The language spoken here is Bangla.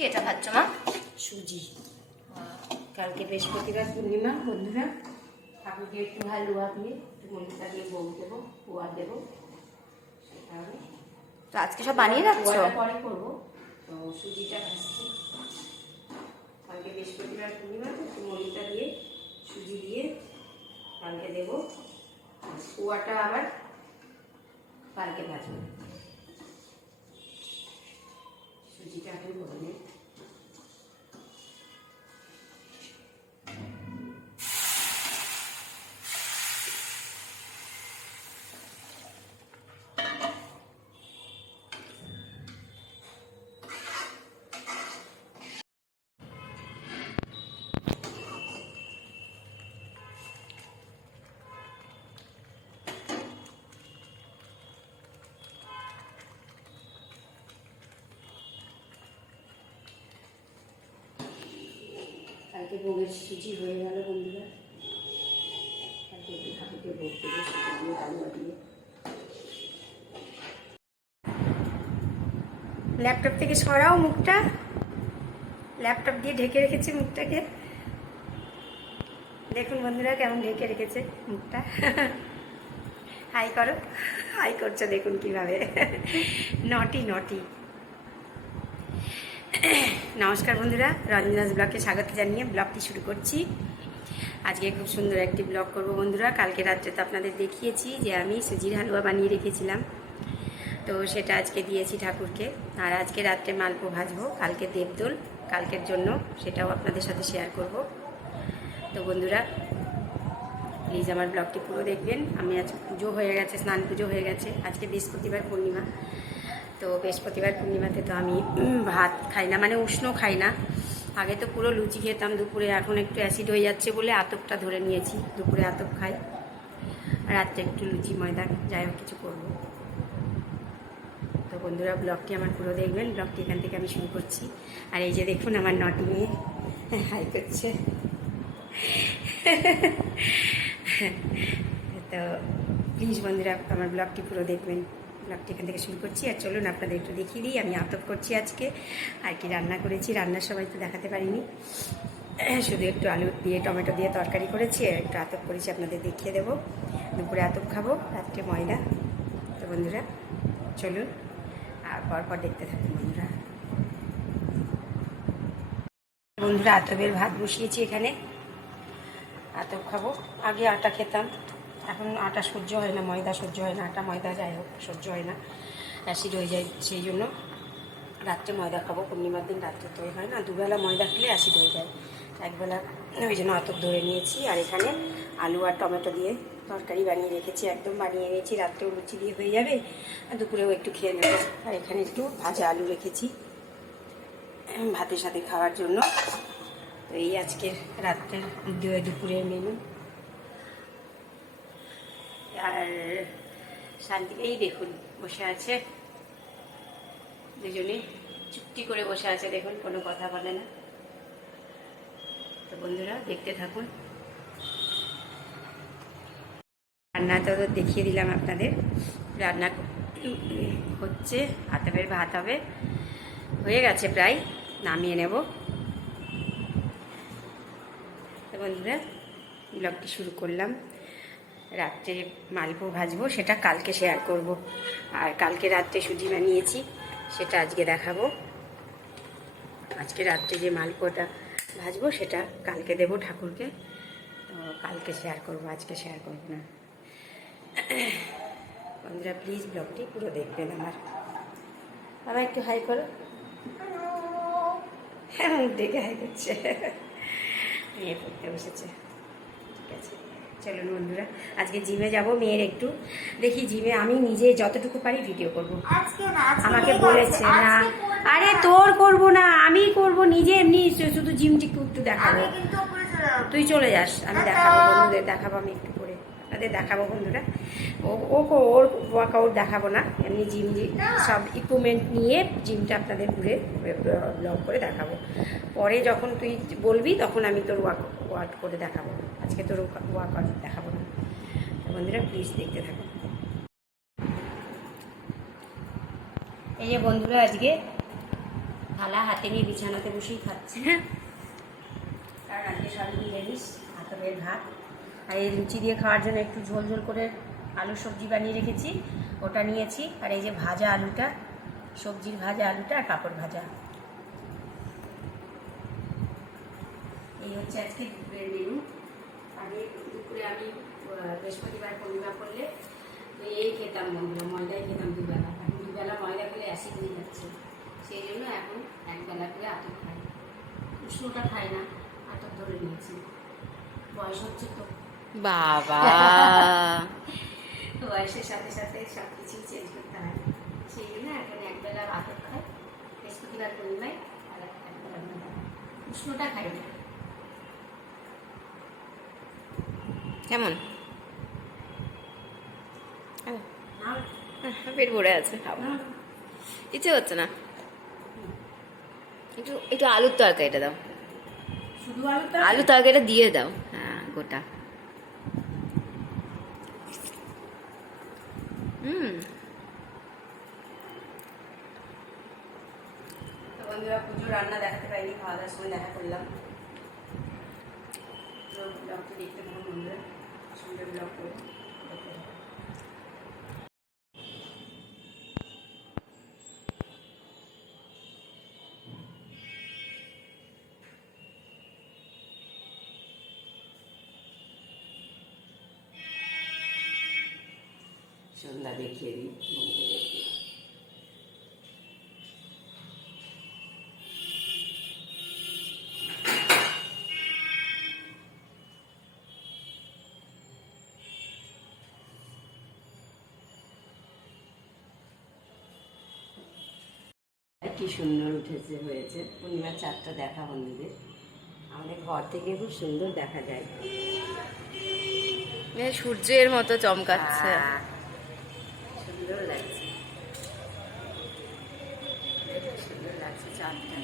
কি এটা খাচ্ছ মা? সুজি। কালকে বৃহস্পতিবার পূর্ণিমা বন্ধুরা। ঠাকুরকে একটু হালুয়া দিয়ে একটু মন্দিরটা দিয়ে বউ দেবো পোয়া দেবো তো আজকে সব বানিয়ে রাখছো? পরে করব। তো সুজিটা ভাজছি। কালকে বৃহস্পতিবার পূর্ণিমা তো একটু মন্দিরটা দিয়ে সুজি দিয়ে কালকে দেবো। পোয়াটা আবার কালকে ভাজবো। কালকে ভোগের সুজি হয়ে গেল বন্ধুরা। ল্যাপটপ থেকে সরাও মুখটা। ল্যাপটপ দিয়ে ঢেকে রেখেছি মুখটাকে। দেখুন বন্ধুরা কেমন ঢেকে রেখেছে মুখটা। হাই করো। হাই করছ দেখুন কীভাবে। নটি নটি। নমস্কার বন্ধুরা রঞ্জনাস ব্লগকে স্বাগত জানিয়ে ব্লগটি শুরু করছি। আজকে খুব সুন্দর একটি ব্লগ করব বন্ধুরা। কালকে রাত্রে তো আপনাদের দেখিয়েছি যে আমি সুজির হালুয়া বানিয়ে রেখেছিলাম। তো সেটা আজকে দিয়েছি ঠাকুরকে। আর আজকে রাত্রে মালপো ভাজবো, কালকে দেবদোল, কালকের জন্য সেটাও আপনাদের সাথে শেয়ার করব। তো বন্ধুরা প্লিজ আমার ব্লগটি পুরো দেখবেন। আমি আজ পুজো হয়ে গেছে, স্নান পুজো হয়ে গেছে। আজকে বৃহস্পতিবার পূর্ণিমা। তো বৃহস্পতিবার পূর্ণিমাতে তো আমি ভাত খাই না মানে উষ্ণ খাই না। আগে তো পুরো লুচি খেতাম দুপুরে, এখন একটু অ্যাসিড হয়ে যাচ্ছে বলে আতপটা ধরে নিয়েছি, দুপুরে আতপ খাই। রাত্রে একটু লুচি, ময়দা, যাই হোক কিছু করব। তো বন্ধুরা, ব্লগটি আমার পুরো দেখবেন, ব্লগটি এখান থেকে আমি শুরু করছি। আর এই যে দেখুন আমার নটি মেয়ে, হাই করছে। তো প্লিজ বন্ধুরা, আমার ব্লগটি পুরো দেখবেন। ব্লগটি এখান থেকে শুরু করছি। আর চলুন আপনাদের একটু দেখিয়ে দিই, আমি আতপ করছি আজকে। আর কি রান্না করেছি রান্নার সময় তো দেখাতে পারিনি। শুধু একটু আলু দিয়ে, টমেটো দিয়ে তরকারি করেছি, আর একটু আতপ করেছি, আপনাদের দেখিয়ে দেবো। দুপুরে আতপ খাব, রাত্রে ময়দা। তো বন্ধুরা, চলুন। আর পরপর দেখতে থাকুন বন্ধুরা। বন্ধুরা, আতপের ভাত বসিয়েছি এখানে। আতপ খাব, আগে আটা খেতাম। এখন আটা সহ্য হয় না, ময়দা সহ্য হয় না, আটা ময়দা যাই হোক, সহ্য হয় না। অ্যাসিড হয়ে যায় সেই জন্য। রাত্রে ময়দা খাব, পূর্ণিমার দিন রাত্রে তো হয় না, দুবেলা ময়দা খেলে অ্যাসিড হয়ে যায়। একবেলা ওই জন্য আতপ ধরে নিয়েছি, আর এখানে আলু আর টমেটো দিয়ে তরকারি বানিয়ে রেখেছি, একদম বানিয়ে নিয়েছি, রাত্রেও লুচি দিয়ে হয়ে যাবে, আর দুপুরেও একটু খেয়ে নেব। আর এখানে একটু ভাজা আলু রেখেছি ভাতের সাথে খাওয়ার জন্য। তো এই আজকের রাত্রের দুপুরের মেনু আর শান্তি, এই দেখুন বসে আছে। দুজনে চুক্তি করে বসে আছে, দেখুন, কোনো কথা বলে না। তো বন্ধুরা, দেখতে থাকুন। রান্নাটা তো দেখিয়ে দিলাম আপনাদের। রান্না হচ্ছে, আতপের ভাত হবে। হয়ে গেছে প্রায়, নামিয়ে নেব। তো বন্ধুরা, ব্লগটি শুরু করলাম। রাত্রে মালপো ভাজবো, সেটা কালকে শেয়ার করব। আর কালকে রাত্রে সুজি বানিয়েছি, সেটা আজকে দেখাবো। আজকে রাত্রে যে মালপোটা ভাজবো, সেটা কালকে দেবো ঠাকুরকে। তো কালকে শেয়ার করব, আজকে শেয়ার করব না। বন্ধুরা প্লিজ ব্লগটি পুরো দেখবেন আমার। আবার একটু হাই করো। হ্যাঁ ডেকে হাই করছে। মেয়ে পড়তে বসেছে। ঠিক আছে। চলুন বন্ধুরা আজকে জিমে যাব মেয়ের একটু। দেখি জিমে আমি নিজে যতটুকু পারি ভিডিও করব। আমাকে বলেছে না। আরে তোর করব না আমি করব নিজে এমনি শুধু জিমটি একটু দেখাবো। তুই চলে যাস আমি দেখাবো বন্ধুদের দেখাবো আমি একটু। আপনাদের দেখাবো বন্ধুরা। ও ও ওর ওয়ার্কআউট দেখাবো না। এমনি জিম সব ইকুইপমেন্ট নিয়ে জিমটা আপনাদের ঘুরে ব্লগ করে দেখাবো। পরে যখন তুই বলবি তখন আমি তোর ওয়ার্ক ওয়ার্ক করে দেখাবো। আজকে তোর ওয়ার্কআউট দেখাবো না। বন্ধুরা প্লিজ দেখতে থাকো। এই যে বন্ধুরা আজকে থালা হাতে নিয়ে বিছানাতে বসেই খাচ্ছি। কারণ আজকে সবই নিরামিষ আতপের ভাত। আর এই লুচি দিয়ে খাওয়ার জন্য একটু ঝোল ঝোল করে আলু সবজি বানিয়ে রেখেছি, ওটা নিয়েছি। আর এই যে ভাজা আলুটা, সবজির ভাজা আলুটা আর পাঁপড় ভাজা। এই হচ্ছে আজকে দুপুরের মেনু আগে দুপুরে আমি বৃহস্পতিবার পূর্ণিমা করলে এই খেতাম বন্ধুরা ময়দাই খেতাম দুবেলা। এখন দুবেলা ময়দা খেলে অ্যাসিড হয়ে যাচ্ছে। সেই জন্য এখন একবেলা করে আতপ খাই। উষ্ণটা খাই না, আতপ ধরে নিয়েছি। বয়স হচ্ছে তো। বাবা। বয়সের সাথে সাথে সব কিছুই চেঞ্জ করতে হয়। সেই জন্য এখন একবেলা খাই বৃহস্পতিবার পূর্ণিমায় আর একবেলা উষ্ণটা খাই না। কেমন? পেট ভরে আছে খাব ইচ্ছে হচ্ছে না? একটু একটু আলুর তরকারিটা দাও। শুধু আলু তো আলু তরকারিটা দিয়ে দাও। হ্যাঁ গোটা হুম তো বন্ধুরা পুজো রান্না দেখাতে পারিনি খাওয়া দাওয়ার সময় দেখা করলাম তো ব্লগটি দেখতে থাকুন বন্ধুরা সুন্দর ব্লগ করে দেখতে থাকুন। সন্ধ্যা দেখিয়ে দিই কি সুন্দর উঠেছে হয়েছে। পূর্ণিমার চারটা দেখা বন্ধুদের। আমাদের ঘর থেকে খুব সুন্দর দেখা যায়। সূর্যের মতো চমকাচ্ছে। সুন্দর লাগছে। সুন্দর লাগছে চারটা